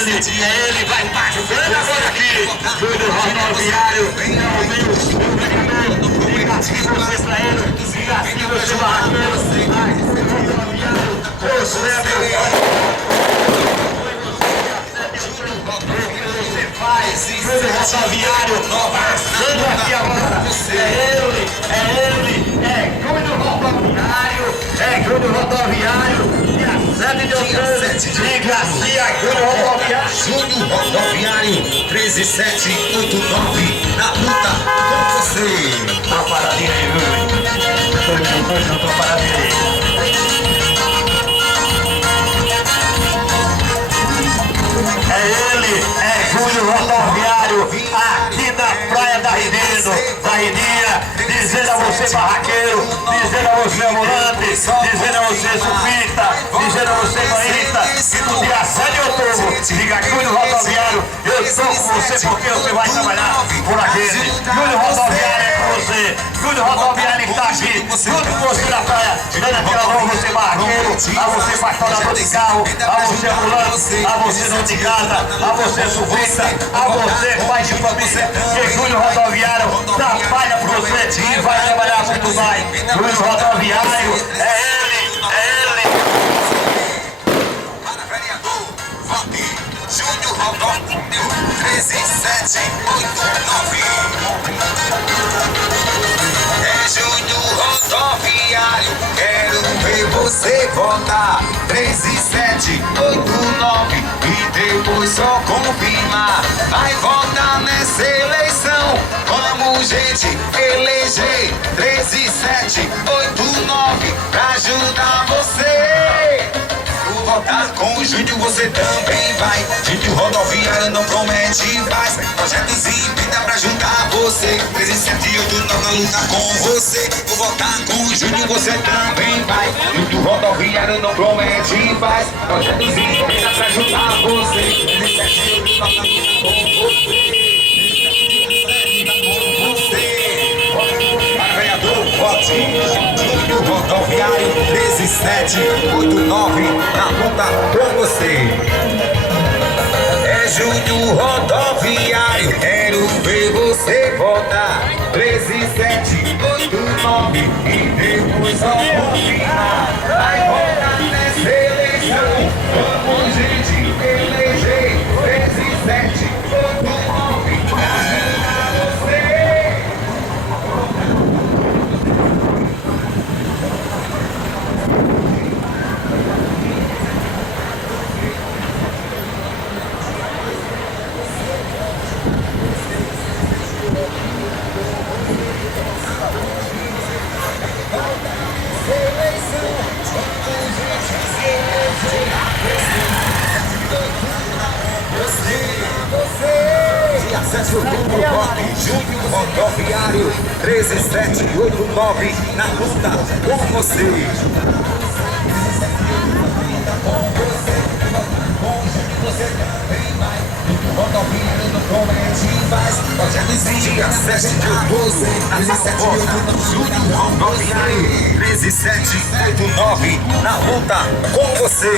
ele, vai passando agora aqui. Júnior Rodoviário, liga assim você pra ele, liga assim você barraqueiro. Você é você faz, Júnior Rodoviário, passando aqui agora. Júnior Rodoviário, Júnior Rodoviário, dia 7 de outubro, liga assim a Júnior Rodoviário. Júnior Rodoviário, 13789, na luta com você. Tá paradinha aí, Júnior. Tô paradinha aí. Júnior Rodoviário, aqui da Praia da Ridinha, dizendo a você barraqueiro, dizendo a você ambulante, dizendo a você surfista, dizendo a você banhista, que no dia 7 de outubro, diga Júnior Rodoviário, eu estou com você porque você vai trabalhar por aqui. Júnior Rodoviário é com você, Júnior Rodoviário está aqui, junto com você na praia, dando aquela mão a você barraqueiro, a você pastorador de carro, a você ambulante, a você dono de casa, a você surfista, a você pai de família, que Júnior Rodoviário trabalha por você e vai trabalhar muito mais. Júnior Rodoviário, é ele. Para vereador, vote Júnior Rodoviário, 13789. É Júnior Rodoviário, quero ver você votar 13789 e depois só confirmar. Vai votar nessa eleição, vamos gente eleger 13789 pra ajudar você. Vou votar com o Júnior, você também vai. Júnior Rodoviário não promete paz, projetos e vida pra ajudar você. 13789 na luta com você. Vou votar com o Júnior, você também vai. Júnior Rodoviário não promete paz, projetos e vida pra ajudar você. 13789 na luta com você. Para vereador, vote Júnior Rodoviário, 13789 na luta com você. É Júnior Rodoviário, quero ver você votar 13789 e depois só confirmar. Vai votar nessa eleição, vamos gente eleger 13789 pra ajudar você. Acesso do Rock Júnior Rodoviário, 13789 na luta com você. Rodoviário não promete paz, projetos e acesso de outubro. Acesso Júnior Rodoviário, 13789 na luta com você.